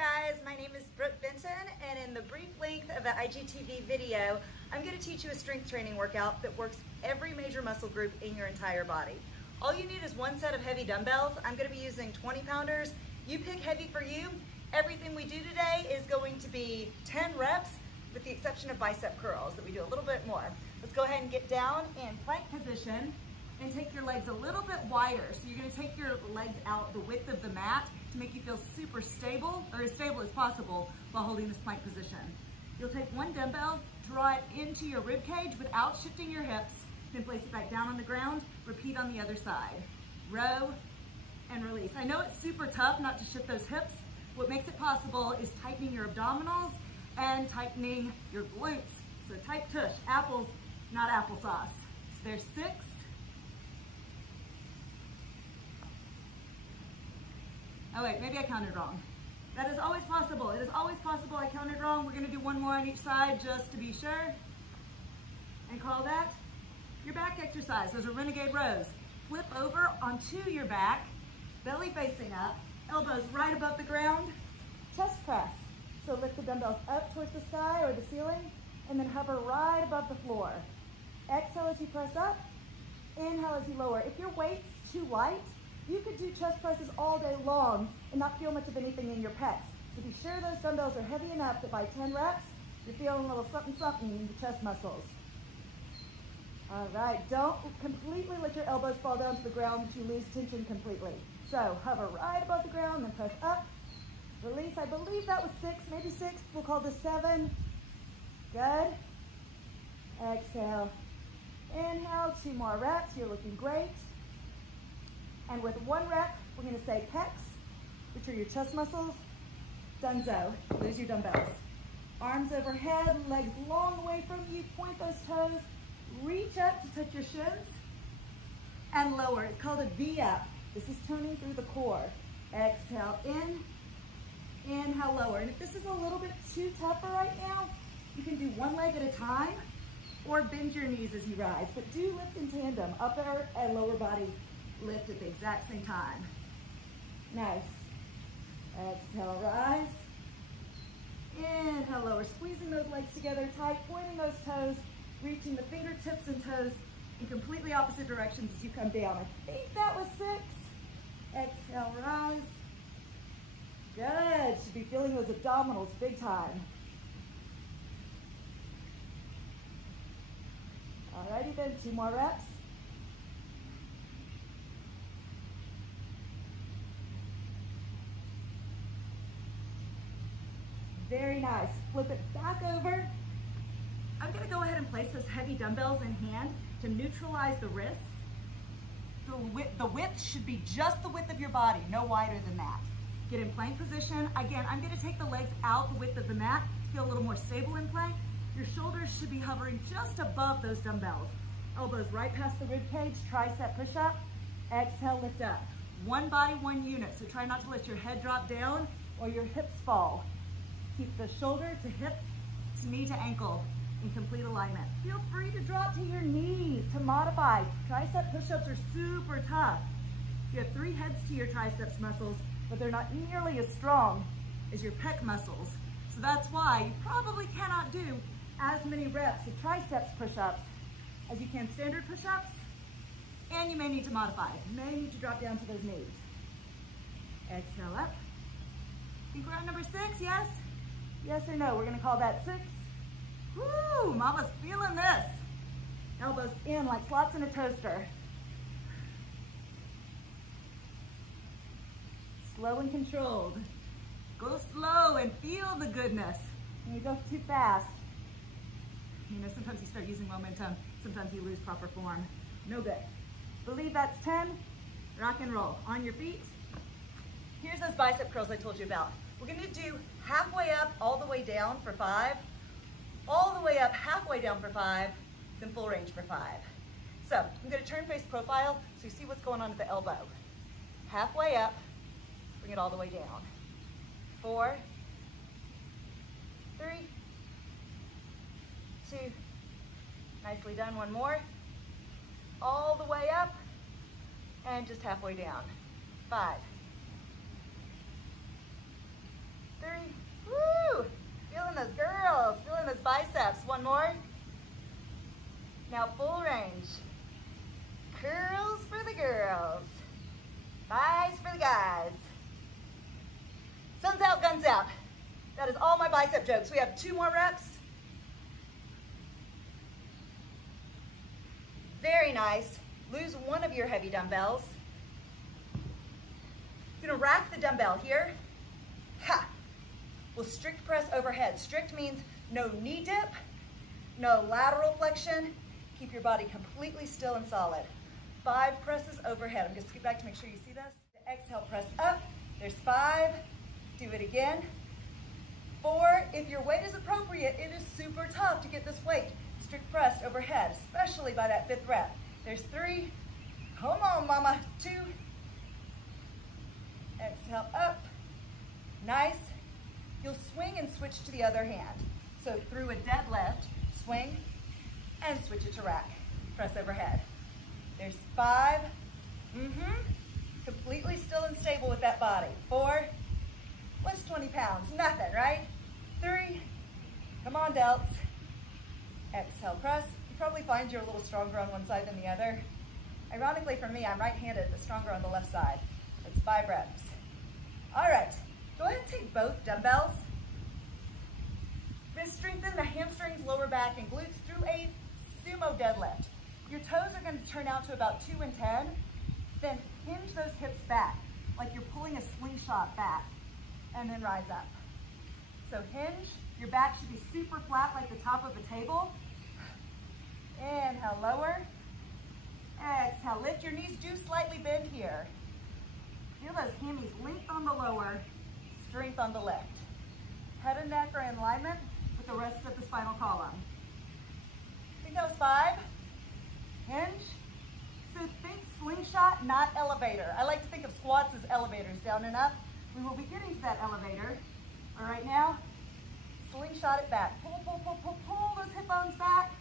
guys, my name is Brooke Benton, and in the brief length of the IGTV video, I'm going to teach you a strength training workout that works every major muscle group in your entire body. All you need is one set of heavy dumbbells. I'm going to be using 20 pounders. You pick heavy for you. Everything we do today is going to be 10 reps with the exception of bicep curls that we do a little bit more. Let's go ahead and get down in plank position and take your legs a little bit wider. So you're going to take your legs out the width of the mat to make you feel super stable, or as stable as possible, while holding this plank position. You'll take one dumbbell, draw it into your rib cage without shifting your hips, then place it back down on the ground. Repeat on the other side. Row and release. I know it's super tough not to shift those hips. What makes it possible is tightening your abdominals and tightening your glutes. So tight tush, apples, not applesauce. So there's 6. Oh wait, maybe I counted wrong. That is always possible. It is always possible I counted wrong. We're gonna do one more on each side just to be sure. And call that your back exercise. Those are renegade rows. Flip over onto your back, belly facing up, elbows right above the ground, chest press. So lift the dumbbells up towards the sky or the ceiling, and then hover right above the floor. Exhale as you press up, inhale as you lower. If your weight's too light, you could do chest presses all day long and not feel much of anything in your pecs. So be sure those dumbbells are heavy enough that by 10 reps, you're feeling a little something something in the chest muscles. All right, don't completely let your elbows fall down to the ground that you lose tension completely. So hover right above the ground, then press up, release. I believe that was 6, maybe 6. We'll call this 7. Good. Exhale. Inhale, 2 more reps. You're looking great. And with 1 rep, we're gonna say pecs, which are your chest muscles. Dunzo, lose your dumbbells. Arms overhead, legs long away from you, point those toes, reach up to touch your shins, and lower. It's called a V-up. This is toning through the core. Exhale in, inhale, lower. And if this is a little bit too tough for right now, you can do one leg at a time or bend your knees as you rise, but do lift in tandem, upper and lower body lift at the exact same time. Nice. Exhale, rise. Inhale, lower. Squeezing those legs together tight, pointing those toes, reaching the fingertips and toes in completely opposite directions as you come down. I think that was 6. Exhale, rise. Good. Should be feeling those abdominals big time. Alrighty then, 2 more reps. Very nice. Flip it back over. I'm gonna go ahead and place those heavy dumbbells in hand to neutralize the wrist. The width should be just the width of your body, no wider than that. Get in plank position. Again, I'm gonna take the legs out the width of the mat to feel a little more stable in plank. Your shoulders should be hovering just above those dumbbells. Elbows right past the rib cage, tricep push-up. Exhale, lift up. One body, one unit, so try not to let your head drop down or your hips fall. Keep the shoulder to hip, to knee to ankle in complete alignment. Feel free to drop to your knees to modify. Tricep push-ups are super tough. You have 3 heads to your triceps muscles, but they're not nearly as strong as your pec muscles. So that's why you probably cannot do as many reps of triceps push-ups as you can standard push-ups, and you may need to modify. You may need to drop down to those knees. Exhale up. Think we're on number 6, yes? Yes or no? We're gonna call that 6. Woo, mama's feeling this. Elbows in like slots in a toaster. Slow and controlled. Go slow and feel the goodness. When you go too fast, you know, sometimes you start using momentum, sometimes you lose proper form. No good. Believe that's 10. Rock and roll. On your feet. Here's those bicep curls I told you about. We're gonna do halfway up, all the way down for 5, all the way up, halfway down for 5, then full range for 5. So I'm gonna turn face profile so you see what's going on at the elbow. Halfway up, bring it all the way down. 4, 3, 2, nicely done, one more. All the way up, and just halfway down. 5, 3, Now full range. Curls for the girls. Thighs for the guys. Sun's out, guns out. That is all my bicep jokes. We have 2 more reps. Very nice. Lose one of your heavy dumbbells. You're gonna rack the dumbbell here. Ha! We'll strict press overhead. Strict means no knee dip, no lateral flexion. Keep your body completely still and solid. 5 presses overhead. I'm gonna skip back to make sure you see this. Exhale, press up. There's 5. Do it again. 4, if your weight is appropriate, it is super tough to get this weight strict pressed overhead, especially by that 5th rep. There's 3. Come on, mama. 2. Exhale, up. Nice. You'll swing and switch to the other hand. So through a deadlift, swing and switch it to rack. Press overhead. There's 5. Completely still and stable with that body. 4. What's 20 pounds? Nothing, right? 3. Come on, delts. Exhale, press. You probably find you're a little stronger on one side than the other. Ironically for me, I'm right-handed, but stronger on the left side. It's 5 reps. All right, go ahead and take both dumbbells. This strengthens the hamstrings, lower back, and glutes through a Sumo Deadlift. Your toes are going to turn out to about 2 and 10. Then hinge those hips back, like you're pulling a slingshot back, and then rise up. So hinge, your back should be super flat like the top of a table. Inhale, lower. Exhale, lift your knees, do slightly bend here. Feel those hammies, length on the lower, strength on the lift. Head and neck are in alignment with the rest of the spinal column. I think that was 5. Hinge. So think slingshot, not elevator. I like to think of squats as elevators, down and up. We will be getting to that elevator. But right now, slingshot it back. Pull, pull, pull, pull, pull those hip bones back.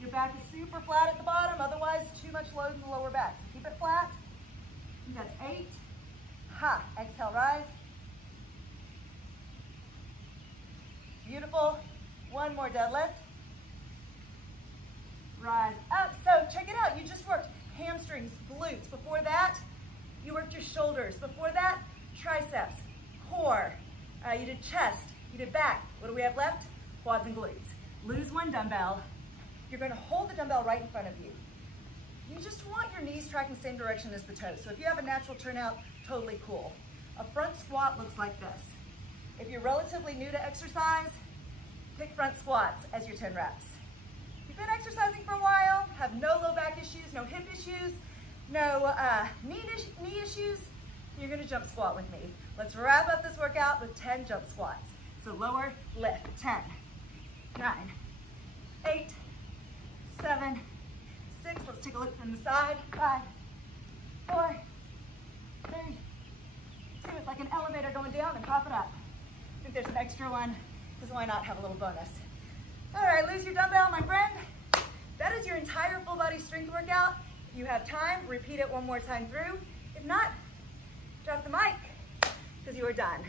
Your back is super flat at the bottom, otherwise too much load in the lower back. Keep it flat. That's 8. Ha, exhale, rise. Beautiful. 1 more deadlift. Rise up. So check it out. You just worked hamstrings, glutes. Before that, you worked your shoulders. Before that, triceps, core. You did chest. You did back. What do we have left? Quads and glutes. Lose 1 dumbbell. You're going to hold the dumbbell right in front of you. You just want your knees tracking the same direction as the toes. So if you have a natural turnout, totally cool. A front squat looks like this. If you're relatively new to exercise, pick front squats as your 10 reps. If you've been exercising for a while, have no low back issues, no hip issues, no knee issues, you're going to jump squat with me. Let's wrap up this workout with 10 jump squats. So lower, lift, 10, 9, 8, 7, 6, let's take a look from the side, 5, 4, 3, 2, it's like an elevator going down and pop it up. I think there's an extra one, because why not have a little bonus? All right, lose your dumbbell, my friend. That is your entire full body strength workout. If you have time, repeat it 1 more time through. If not, drop the mic, because you are done.